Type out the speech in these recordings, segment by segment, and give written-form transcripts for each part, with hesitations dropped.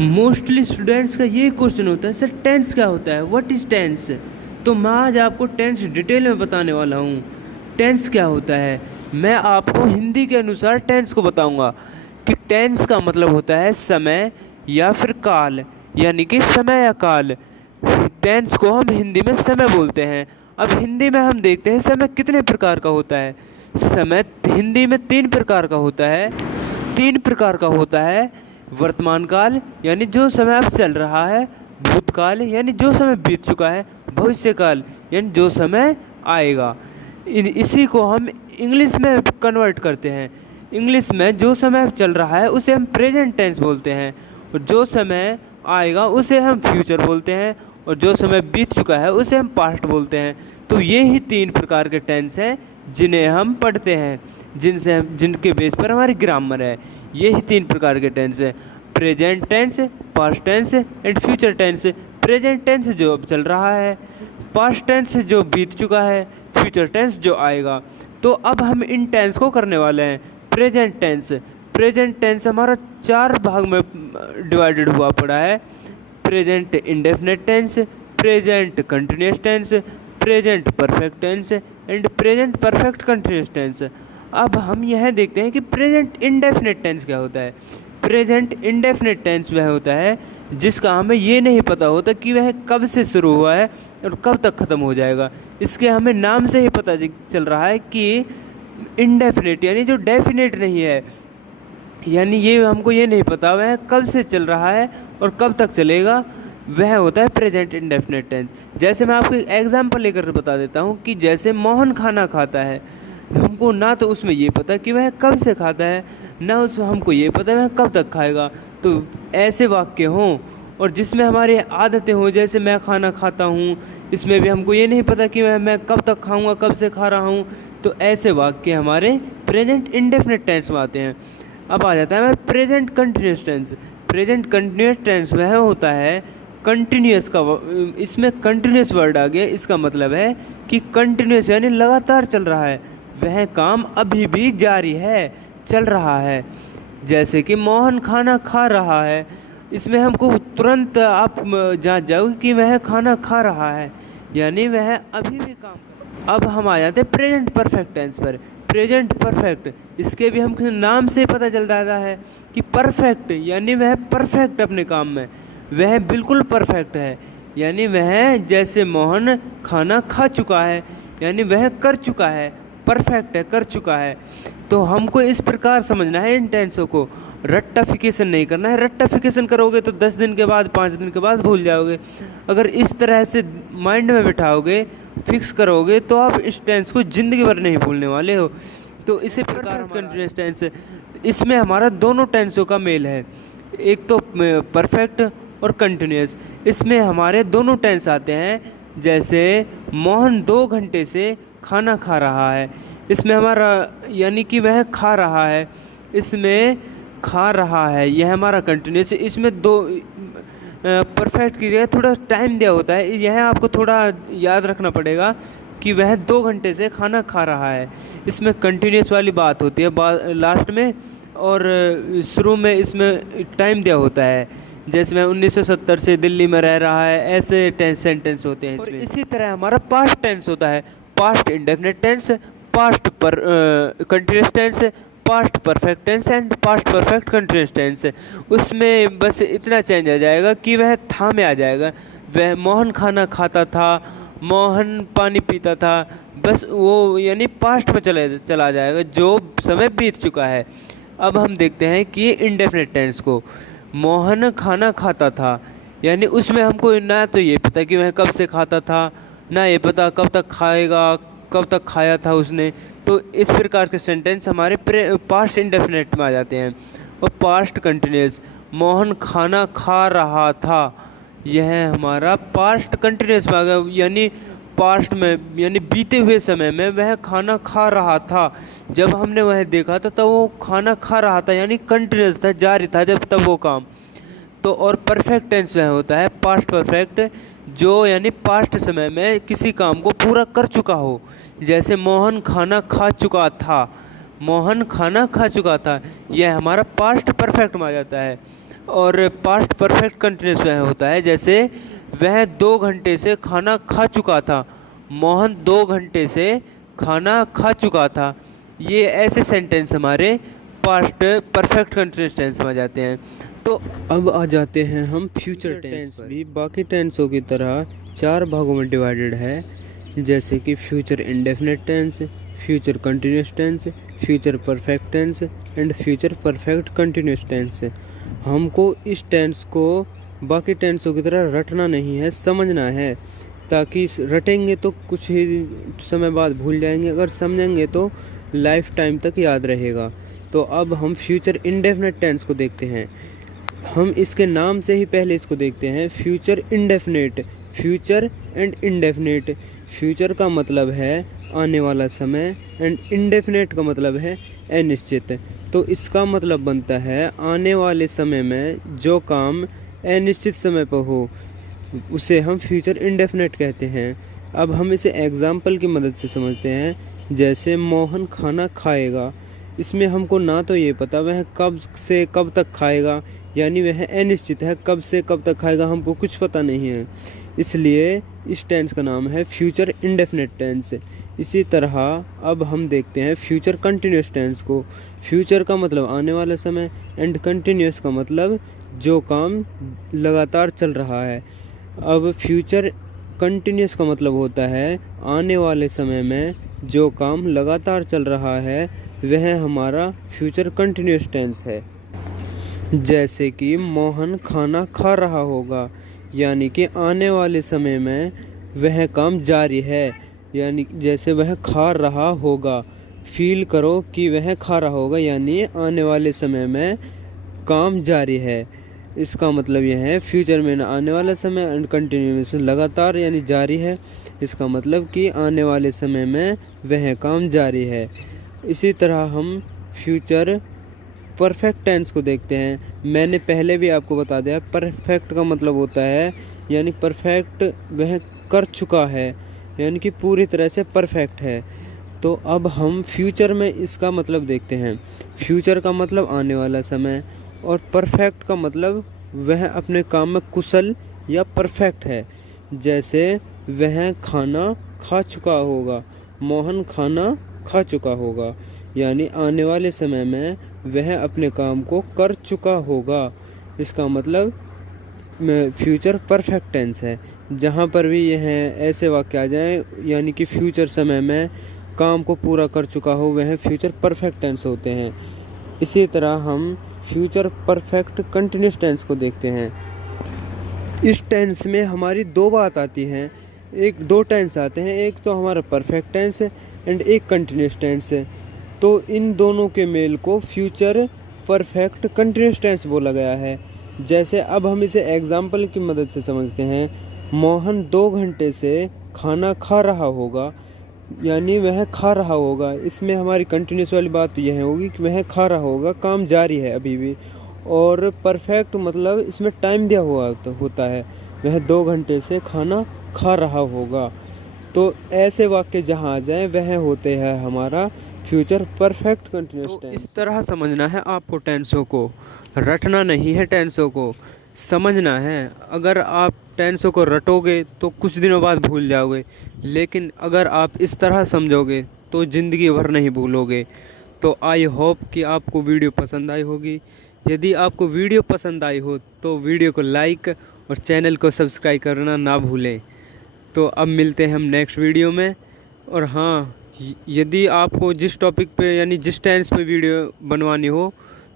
Mostly students का ये question होता है, सर टेंस क्या होता है, व्हाट इज़ टेंस। तो मैं आज आपको टेंस डिटेल में बताने वाला हूँ। टेंस क्या होता है, मैं आपको हिंदी के अनुसार टेंस को बताऊँगा कि टेंस का मतलब होता है समय या फिर काल, यानी कि समय या काल। टेंस को हम हिंदी में समय बोलते हैं। अब हिंदी में हम देखते हैं समय कितने प्रकार का होता है। समय हिंदी में तीन प्रकार का होता है। तीन प्रकार का होता है, वर्तमान काल यानी जो समय अब चल रहा है, भूतकाल यानी जो समय बीत चुका है, भविष्य काल यानी जो समय आएगा। इसी को हम इंग्लिश में कन्वर्ट करते हैं। इंग्लिश में जो समय अब चल रहा है उसे हम प्रेजेंट टेंस बोलते हैं, और जो समय आएगा उसे हम फ्यूचर बोलते हैं, और जो समय बीत चुका है उसे हम पास्ट बोलते हैं। तो ये ही तीन प्रकार के टेंस हैं जिन्हें हम पढ़ते हैं, जिनके बेस पर हमारी ग्रामर है। ये ही तीन प्रकार के टेंस है, present tense, past tense and future tense. Present tense जो अब चल रहा है, पास्ट टेंस जो बीत चुका है, फ्यूचर टेंस जो आएगा। तो अब हम इन टेंस को करने वाले हैं। प्रेजेंट टेंस, प्रेजेंट टेंस हमारा चार भाग में डिवाइडेड हुआ पड़ा है। Present indefinite tense, present continuous tense, present perfect tense and present perfect continuous tense. अब हम यह देखते हैं कि प्रेजेंट इंडेफिनिट टेंस क्या होता है। प्रेजेंट इंडेफिनिट टेंस वह होता है जिसका हमें ये नहीं पता होता कि वह कब से शुरू हुआ है और कब तक ख़त्म हो जाएगा। इसके हमें नाम से ही पता चल रहा है कि इंडेफिनिट यानी जो डेफिनेट नहीं है, यानी ये हमको ये नहीं पता वह कब से चल रहा है और कब तक चलेगा, वह होता है प्रेजेंट इंडेफिनिट टेंस। जैसे मैं आपको एक एग्जांपल लेकर बता देता हूँ कि जैसे मोहन खाना खाता है, हमको ना तो उसमें ये पता कि वह कब से खाता है, ना उसमें हमको ये पता वह कब तक खाएगा। तो ऐसे वाक्य हों और जिसमें हमारी आदतें हों, जैसे मैं खाना खाता हूँ, इसमें भी हमको ये नहीं पता कि मैं कब तक खाऊंगा, कब से खा रहा हूँ। तो ऐसे वाक्य हमारे प्रेजेंट इंडेफिनिट टेंस में आते हैं। अब आ जाता है हमारे present continuous tense. Present continuous tense वह होता है कंटिन्यूस का, इसमें कंटिन्यूस वर्ड आ गया। इसका मतलब है कि कंटिन्यूस यानी लगातार चल रहा है, वह काम अभी भी जारी है, चल रहा है। जैसे कि मोहन खाना खा रहा है, इसमें हमको तुरंत आप जान जाओगे कि वह खाना खा रहा है, यानी वह अभी भी काम कर रहा है। अब हम आ जाते हैं प्रेजेंट परफेक्ट टेंस पर। प्रेजेंट परफेक्ट, इसके भी हमको नाम से पता चल जाता है कि परफेक्ट यानी वह परफेक्ट अपने काम में, वह बिल्कुल परफेक्ट है, यानी वह जैसे मोहन खाना खा चुका है यानी वह कर चुका है, परफेक्ट है, कर चुका है। तो हमको इस प्रकार समझना है इन टेंसों को, रट्टाफिकेशन नहीं करना है। रट्टाफिकेशन करोगे तो 10 दिन के बाद, 5 दिन के बाद भूल जाओगे। अगर इस तरह से माइंड में बिठाओगे, फिक्स करोगे, तो आप इस टेंस को ज़िंदगी भर नहीं भूलने वाले हो। तो इसी प्रकार कंटिन्यूस टेंस, इसमें हमारा दोनों टेंसों का मेल है, एक तो परफेक्ट और कंटिन्यूस। इसमें हमारे दोनों टेंस आते हैं। जैसे मोहन 2 घंटे से खाना खा रहा है, इसमें हमारा यानी कि वह खा रहा है, इसमें खा रहा है यह हमारा कंटिन्यूस। इसमें दो परफेक्ट की जगह थोड़ा टाइम दिया होता है, यह आपको थोड़ा याद रखना पड़ेगा कि वह 2 घंटे से खाना खा रहा है। इसमें कंटिन्यूस वाली बात होती है लास्ट में, और शुरू में इसमें टाइम दिया होता है। जैसे मैं 1970 से दिल्ली में रह रहा है, ऐसे सेंटेंस होते हैं इसमें। इसी तरह हमारा पास्ट टेंस होता है, पास्ट इंडेफिनिट टेंस, पास्ट पर continuous tense, past perfect tense and past perfect continuous tense. उसमें बस इतना चेंज आ जाएगा कि वह था में आ जाएगा, वह मोहन खाना खाता था, मोहन पानी पीता था, बस वो यानी पास्ट में चला जाएगा जो समय बीत चुका है। अब हम देखते हैं कि इंडेफिनिट टेंस को, मोहन खाना खाता था, यानी उसमें हमको ना तो ये पता कि वह कब से खाता था, ना ये पता कब तक खाएगा, कब तक खाया था उसने। तो इस प्रकार के सेंटेंस हमारे पास्ट इंडेफिनिट में आ जाते हैं। और पास्ट कंटिन्यूस, मोहन खाना खा रहा था, यह हमारा पास्ट कंटिन्यूस में आ गया, यानी पास्ट में यानी बीते हुए समय में वह खाना खा रहा था। जब हमने वह देखा था तब वो खाना खा रहा था, यानी कंटिन्यूस था, जारी था जब तब वो काम। तो और परफेक्ट टेंस वह होता है पास्ट परफेक्ट, जो यानी पास्ट समय में किसी काम को पूरा कर चुका हो। जैसे मोहन खाना खा चुका था, मोहन खाना खा चुका था, यह हमारा पास्ट परफेक्ट में आ जाता है। और पास्ट परफेक्ट कंटिन्यूस वह होता है जैसे वह 2 घंटे से खाना खा चुका था। मोहन 2 घंटे से खाना खा चुका था। ये ऐसे सेंटेंस हमारे पास्ट परफेक्ट कंटिन्यूस टेंस में आ जाते हैं। तो अब आ जाते हैं हम फ्यूचर टेंस भी बाकी टेंसों की तरह 4 भागों में डिवाइडेड है, जैसे कि future indefinite tense, future continuous tense, future perfect tense and future perfect continuous tense. हमको इस टेंस को बाकी टेंसों की तरह रटना नहीं है, समझना है, ताकि रटेंगे तो कुछ ही समय बाद भूल जाएंगे, अगर समझेंगे तो लाइफ टाइम तक याद रहेगा। तो अब हम फ्यूचर इंडेफिनिट टेंस को देखते हैं। हम इसके नाम से ही पहले इसको देखते हैं, future indefinite. Future and indefinite, future का मतलब है आने वाला समय एंड इंडेफिनिट का मतलब है अनिश्चित। तो इसका मतलब बनता है आने वाले समय में जो काम अनिश्चित समय पर हो उसे हम फ्यूचर इंडेफिनिट कहते हैं। अब हम इसे एग्जाम्पल की मदद से समझते हैं, जैसे मोहन खाना खाएगा। इसमें हमको ना तो ये पता वह कब से कब तक खाएगा, यानी वह अनिश्चित है, कब से कब तक खाएगा हमको कुछ पता नहीं है, इसलिए इस टेंस का नाम है फ्यूचर इंडेफिनिट टेंस। इसी तरह अब हम देखते हैं फ्यूचर कंटिन्यूस टेंस को। फ्यूचर का मतलब आने वाला समय एंड कंटिन्यूस का मतलब जो काम लगातार चल रहा है। अब फ्यूचर कंटिन्यूस का मतलब होता है आने वाले समय में जो काम लगातार चल रहा है, वह हमारा फ्यूचर कंटिन्यूस टेंस है। जैसे कि मोहन खाना खा रहा होगा, यानी कि आने वाले समय में वह काम जारी है, यानी जैसे वह खा रहा होगा। फील करो कि वह खा रहा होगा, यानी आने वाले समय में काम जारी है। इसका मतलब यह है फ्यूचर में आने वाला समय एंड कंटिन्यूस लगातार यानी जारी है, इसका मतलब कि आने वाले समय में वह काम जारी है। इसी तरह हम फ्यूचर परफेक्ट टेंस को देखते हैं। मैंने पहले भी आपको बता दिया, परफेक्ट का मतलब होता है यानी परफेक्ट वह कर चुका है, यानी कि पूरी तरह से परफेक्ट है। तो अब हम फ्यूचर में इसका मतलब देखते हैं। फ्यूचर का मतलब आने वाला समय और परफेक्ट का मतलब वह अपने काम में कुशल या परफेक्ट है। जैसे वह खाना खा चुका होगा, मोहन खाना खा चुका होगा, यानी आने वाले समय में वह अपने काम को कर चुका होगा। इसका मतलब फ्यूचर परफेक्ट टेंस है। जहाँ पर भी यह ऐसे वाक्य आ जाए यानी कि फ्यूचर समय में काम को पूरा कर चुका हो, वह फ्यूचर परफेक्ट टेंस होते हैं। इसी तरह हम फ्यूचर परफेक्ट कंटिन्यूस टेंस को देखते हैं। इस टेंस में हमारी 2 बात आती हैं, 2 टेंस आते हैं, एक तो हमारा परफेक्ट टेंस है एंड एक कंटिन्यूस टेंस है। तो इन दोनों के मेल को फ्यूचर परफेक्ट कंटिन्यूस टेंस बोला गया है। जैसे अब हम इसे एग्जाम्पल की मदद से समझते हैं। मोहन 2 घंटे से खाना खा रहा होगा, यानी वह खा रहा होगा। इसमें हमारी कंटिन्यूस वाली बात तो यह होगी कि वह खा रहा होगा, काम जारी है अभी भी। और परफेक्ट मतलब इसमें टाइम दिया हुआ तो होता है, वह 2 घंटे से खाना खा रहा होगा। तो ऐसे वाक्य जहाँ आ जाए वह होते हैं हमारा फ्यूचर परफेक्ट कंटिन्यूस टेंस। इस तरह समझना है आपको टेंसों को, रटना नहीं है, टेंसों को समझना है। अगर आप टेंसों को रटोगे तो कुछ दिनों बाद भूल जाओगे, लेकिन अगर आप इस तरह समझोगे तो ज़िंदगी भर नहीं भूलोगे। तो आई होप कि आपको वीडियो पसंद आई होगी। यदि आपको वीडियो पसंद आई हो तो वीडियो को लाइक और चैनल को सब्सक्राइब करना ना भूलें। तो अब मिलते हैं हम नेक्स्ट वीडियो में। और हाँ, यदि आपको जिस टॉपिक पे यानी जिस टेंस पे वीडियो बनवानी हो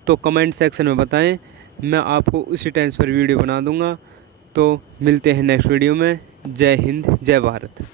तो कमेंट सेक्शन में बताएं, मैं आपको उसी टेंस पर वीडियो बना दूंगा। तो मिलते हैं नेक्स्ट वीडियो में। जय हिंद, जय भारत।